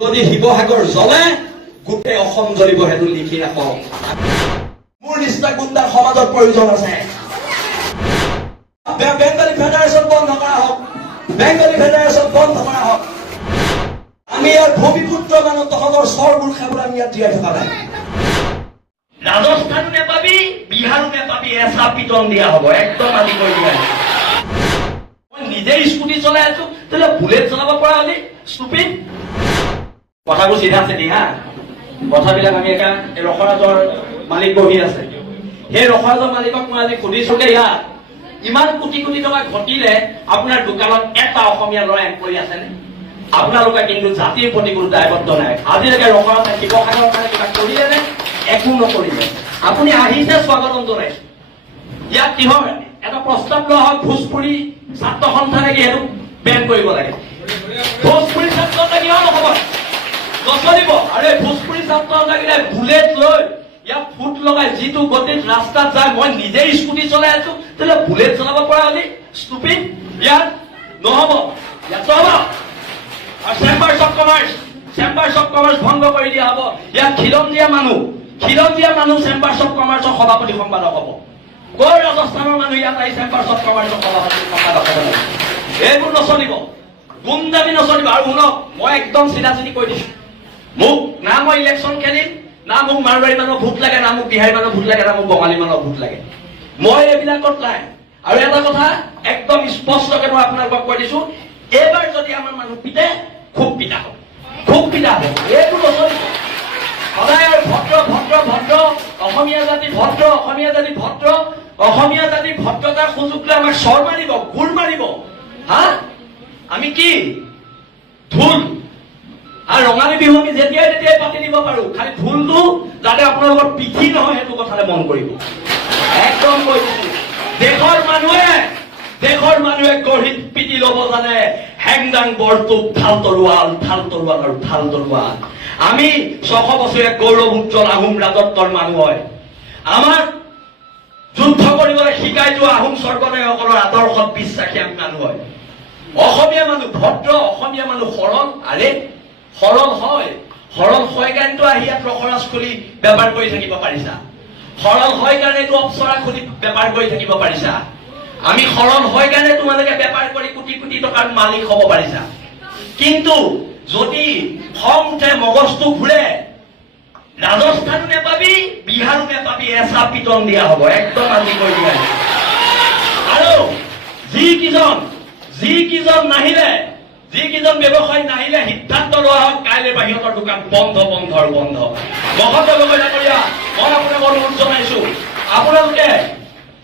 যদি শিৱসাগৰ জ্বলে গোটেই অসম জ্বলিব, সেইটো লিখি ৰাখক। মোৰ নিচিনা গুণ্ডাৰ সমাজত প্ৰয়োজন আছে। বেংগলী ফেডাৰেশ্যন বন্ধ কৰা হওক, বেংগলী ফেডাৰেশ্যন বন্ধ কৰা হওক। আমি ইয়াৰ ভূমিপুত্ৰ মানুহ তহঁতৰ চৰবোৰ খাবলৈ আমি ইয়াত জীয়াই থকা নাই। ৰাজস্থানো নেপাবি, বিহাৰো নেপাবি, এচা পিটন দিয়া হ'ব, একদম আজি কৈ দিয়া। মই নিজে স্কুটি চলাই আছো, তেতিয়াহ'লে বুলেট চলাব পৰা হলি ষ্টুপিড। কথাবোৰ চিধা আছে হা, কথাবিলাক আমি এটা ৰসৰাজৰ মালিক বহি আছে, সেই ৰসৰাজৰ মালিকক মই আজি সুধিছো যে ইয়াত ইমান কোটি কোটি টকা ঘটিলে আপোনাৰ দোকানত এটা অসমীয়া ল'ৰা এমপ্লয়ী আছেনে? আপোনালোকে কিন্তু জাতিৰ প্ৰতি কোনো দায়বদ্ধ নাই। আজিলৈকে ৰসৰাজে শিৱসাগৰৰ কাৰণে কিবা কৰিলে নে? একো নকৰিলে। আপুনি আহিছে, স্বাগতম জনাইছো। ইয়াত কিহৰ এটা প্ৰস্তাৱ লোৱা হয়, ভোজপুৰী ছাত্ৰ সন্থা নেকি সেইটো বেন কৰিব লাগে। ভোজপুৰী ছাত্ৰ সন্থা কিয় নহ'ব? নচলিব। আৰু এই ভোজপুৰী ছাত্ৰ সন্থাকিলে বুলেট লৈ ইয়াত ফুট লগাই যিটো গতিত ৰাস্তাত যায়, মই নিজে স্কুটি চলাই আছো, তেতিয়াহ'লে বুলেট চলাব পৰা হলি ষ্টুপিড। ইয়াত নহ'ব, ইয়াত নহ'ব। আৰু chambers of commerce, chambers of commerce ভংগ কৰি দিয়া হ'ব। ইয়াত খিলঞ্জীয়া মানুহ চেম্বাৰ্ছ অফ কমাৰ্চৰ সভাপতি সম্পাদক হ'ব। কৰ ৰাজস্থানৰ মানুহ ইয়াত আহি চেম্বাৰ্ছ অফ কমাৰ্চৰ সভাপতি সম্পাদক হ'ব লাগে। এইবোৰ নচলিব, গুণ্ডামি নচলিব। আৰু শুনক, মই একদম চিধা চিধি কৈ দিছো, মোক না মই ইলেকশ্যন খেলিম, না মোক মাৰোৱাৰী মানুহৰ ভোট লাগে, না মোক বিহাৰী মানুহৰ ভোট লাগে, না মোক বঙালী মানুহৰ ভোট লাগে। মই এইবিলাকত নাই। আৰু এটা কথা একদম স্পষ্টকে মই আপোনালোকক কৈ দিছো, এইবাৰ যদি আমাৰ মানুহ পিতে, খুব পিতা হ'ব, খুব পিতা হ'ব। এইবোৰ নচলিব। সদায় আৰু ভদ্ৰ ভদ্ৰ ভদ্ৰ, অসমীয়া জাতি ভদ্ৰ, অসমীয়া জাতি ভদ্ৰ, অসমীয়া জাতিৰ ভদ্ৰতাৰ সুযোগ লৈ আমাক চৰ মাৰিব, গোৰ মাৰিব। হা, আমি কি ঢোল আৰু ৰঙালী বিহু আমি যেতিয়াই তেতিয়াই পাতি দিব পাৰো, খালি ঢোলটো যাতে আপোনালোকৰ পিঠি নহয় সেইটো কথালে মন কৰিব। একদম কৈ দিছো, দেশৰ মানুহে গঢ়িত পিটি ল'ব জানে হেংদাং বৰটোপ, ঢাল তৰোৱাল আৰু ঢাল তৰোৱাল। আমি 600 বছৰীয়া গৌৰৱ উজ্জ্বল আহোম ৰাজত্বৰ মানুহ হয়। আমাৰ যুদ্ধ কৰিবলৈ শিকাই যোৱা আহোম স্বৰ্গদেউসকলৰ আদৰ্শত বিশ্বাসী আমি মানুহ হয়। অসমীয়া মানুহ ভদ্ৰ, অসমীয়া মানুহ সৰল। আৰে সৰল হয় কাৰণেতো আহি ইয়াত ৰসৰাজ খুলি বেপাৰ কৰি থাকিব পাৰিছা। সৰল হয় কাৰণেতো অপ্সৰা খুলি বেপাৰ কৰি থাকিব পাৰিছা। আমি সৰল হয় কাৰণে তোমালোকে বেপাৰ কৰি কোটি কোটি টকাৰ মালিক হ'ব পাৰিছা। কিন্তু যদি খং উঠে, মগজটো ঘূৰে, ৰাজস্থানো নেপাবি, বিহাৰো নেপাবি, এচা পিটন দিয়া হ'ব, একদম আজি কৈ দিয়া। আৰু যিকেইজন নাহিলে, যিকেইজন ব্যৱসায়ী নাহিলে, সিদ্ধান্ত লোৱা হওক কাইলৈ বাহিৰৰ দোকান বন্ধ বন্ধ। বসন্ত গগৈ ডাঙৰীয়া, মই আপোনাক অনুৰোধ জনাইছো, আপোনালোকে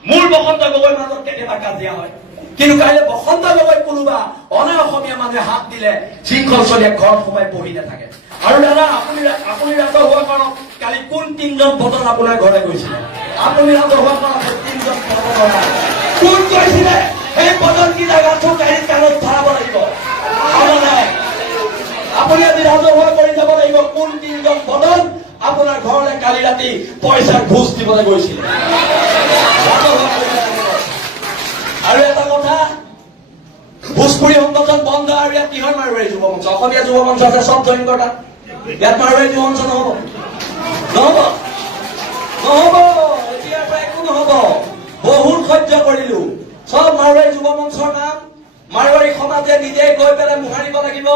মোৰ বসন্ত গগৈৰ মাজত কেতিয়াবা কাজিয়া হয়, কিন্তু কাইলৈ বসন্ত গগৈ কোনোবা অনা অসমীয়া মানুহে হাত দিলে শৃংখল চলিয়ে ঘৰত সোমাই বহি নাথাকে। আৰু দাদা, আপুনি ৰাজহুৱা কৰক, কালি কোন 3জন ভোটত আপোনাৰ ঘৰে গৈছিলে? আপুনি ৰাজহুৱা কৰক, 3জন ভোটত কোন গৈছিলে? সেই পদৰ কি জাগাটো গাড়ীত কাণত ধৰাব লাগিব। আপুনি আজি ৰাজহুৱা কৰি যাব লাগিব, কোন 3জন ভোটত আপোনাৰ ঘৰলৈ কালি ৰাতি পইচাৰ ঘোষ দিবলৈ গৈছিলে। আৰু এটা কথা, ভোজপুৰী সংগঠন বন্ধ। আৰু ইয়াত কিহৰ মাৰোৱাৰী যুৱ মঞ্চ? অসমীয়া যুৱ মঞ্চ আছে, চব জইন কৰা। ইয়াত মাৰোৱাৰী যুৱ মঞ্চ নহ'ব। এতিয়াৰ পৰা একো নহ'ব। বহুত সহ্য কৰিলো। চব মাৰোৱাৰী যুৱ মঞ্চৰ নাম মাৰোৱাৰী সমাজে নিজে গৈ পেলাই মোহাৰিব লাগিব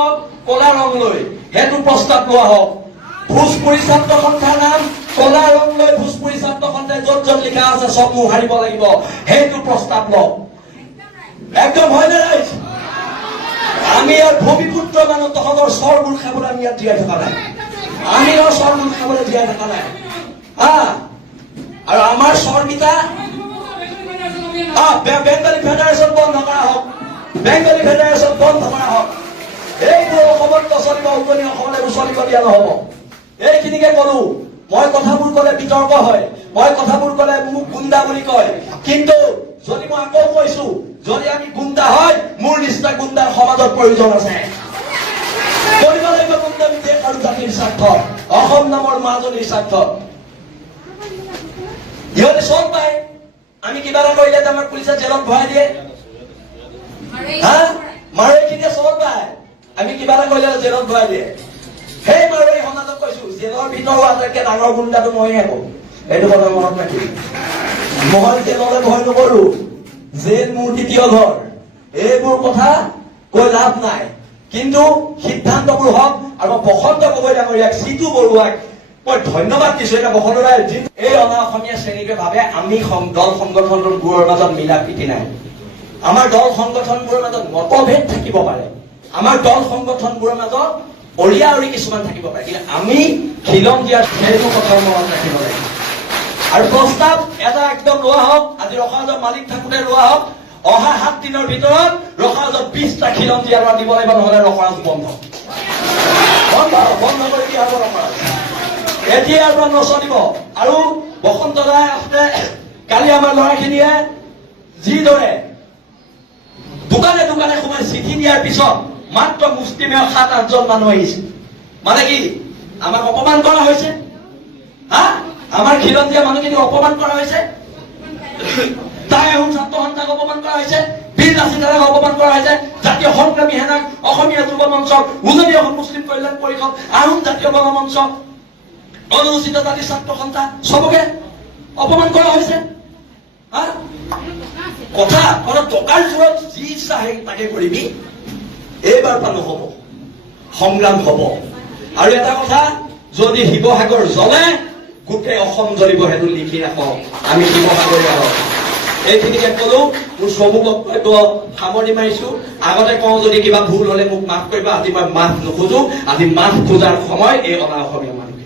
কলা ৰং লৈ, সেইটো প্ৰস্তাৱ লোৱা হওক। ভোজপুৰী ছাত্ৰ সন্থাৰ নাম কলা ৰং লৈ ভোজপুৰী ছাত্ৰ সন্থাই য'ত য'ত লিখা আছে চব মোহাৰিব লাগিব, সেইটো প্ৰস্তাৱ লওক। একদম হয় নে ৰাইজ? আমি ইয়াৰ ভূমিপুত্ৰ মানুহ তহঁতৰ চৰবোৰ খাবলৈ আমি ইয়াত জীয়াই থকা নাই। আমি চৰবোৰ খাবলৈ জীয়াই থকা নাই। আৰু আমাৰ চৰকেইটা বেংগলী ফেডাৰেশ্যন বন্ধ কৰা হওক, বেংগলী ফেডাৰেশ্যন বন্ধ কৰা হওক। এইবোৰ অসমত নচলিব, উজনি অসমলৈ চলিব দিয়া নহ'ব। এইখিনিকে কলো। মই কথাবোৰ কলে বিতৰ্ক হয়, মই কথাবোৰ কলে মোক গুণ্ডা বুলি কয়, কিন্তু যদি মই আকৌ কৈছো, যদি আমি গুণ্ডা হয়, মোৰ নিচিনা গুণ্ডাৰ সমাজত প্ৰয়োজন আছে। কৰিব লাগিব গুণ্ডামি দেশ আৰু জাতিৰ স্বাৰ্থ, অসম নামৰ মাজনীৰ স্বাৰ্থ। ইহঁতে চব পায়, আমি কিবা এটা কৰিলে আমাক পুলিচে জেলত ভৰাই দিয়ে। মাৰোৱাৰীখিনিয়ে চব পায়, আমি কিবা এটা কৰিলে জেলত ভৰাই দিয়ে। সেই মাৰোৱাৰী সমাজক কৈছো, জেলৰ ভিতৰৰ আটাইতকৈ ডাঙৰ গুণ্ডাটো মইহে কওঁ। এইটো কথা মনত ৰাখিম। মই জেললৈ ভয় নকৰো, জেল মোৰ দ্বিতীয় ঘৰ। এইবোৰ কথা কৈ লাভ নাই, কিন্তু সিদ্ধান্তবোৰ হওক। আৰু বসন্ত গগৈ ডাঙৰীয়াক, চিতু বৰুৱাক মই ধন্যবাদ দিছো। এটা বসন্তৰাই এই অনা অসমীয়া শ্ৰেণীটোৱে ভাবে আমি দল সংগঠনবোৰৰ মাজত মিলা প্ৰীতি নাই। আমাৰ দল সংগঠনবোৰৰ মাজত মতভেদ থাকিব পাৰে, আমাৰ দল সংগঠনবোৰৰ মাজত অৰিয়া অৰি কিছুমান থাকিব পাৰে, কিন্তু আমি খিলঞ্জীয়াৰ সেইটো কথা মনত ৰাখিব লাগিব। আৰু প্ৰস্তাৱ এটা একদম লোৱা হওক, আজি ৰখাজৰ মালিক থাকোতে লোৱা হওক, অহা 7 দিনৰ ভিতৰত ৰখাজত 20টা খিলঞ্জীয়া দিব লাগিব, নহলে ৰখাজ বন্ধ কৰি দিয়া হ'ব। ৰখাজ এতিয়াৰ পৰা নচলিব। আৰু বসন্ত দাই আছে, কালি আমাৰ ল'ৰাখিনিয়ে যিদৰে দোকানে দোকানে সোমাই চিঠি দিয়াৰ পিছত মাত্ৰ মুষ্টিমেয় 7-8জন মানুহ আহিছে, মানে কি আমাক অপমান কৰা হৈছে? হা, আমাৰ খিলঞ্জীয়া মানুহখিনিক অপমান কৰা হৈছে, তাই আহোম ছাত্ৰ সন্থাক অপমান কৰা হৈছে, বীৰ নাচিদাৰক অপমান কৰা হৈছে, জাতীয় সংগ্ৰামী সেনাক, অসমীয়া যুৱ মঞ্চক, উজনি অসম মুছলিম কল্যাণ পৰিষদ, আহোম জাতীয় গণমঞ্চ, অনুসূচিত জাতি ছাত্ৰ সন্থা, চবকে অপমান কৰা হৈছে। হা, কথা টকাৰ জোৰত যি ইচ্ছা তাকে কৰিবি। এইবাৰ পৰা নহব, সংগ্ৰাম হব। আৰু এটা কথা, যদি শিৱসাগৰ জ্বলে গোটেই অসম জ্বলিব, সেইটো লিখি ৰাখক। আমি শিৱসাগৰীয়া হওক। এইখিনিকে কলো, মোৰ চমু বক্তব্য সামৰি মাৰিছো। আগতে কওঁ যদি কিবা ভুল হলে মোক মাফ কৰিবা। আজি মই মাফ নোখোজো, আজি মাফ খোজাৰ সময় এই অনা অসমীয়া মানুহ।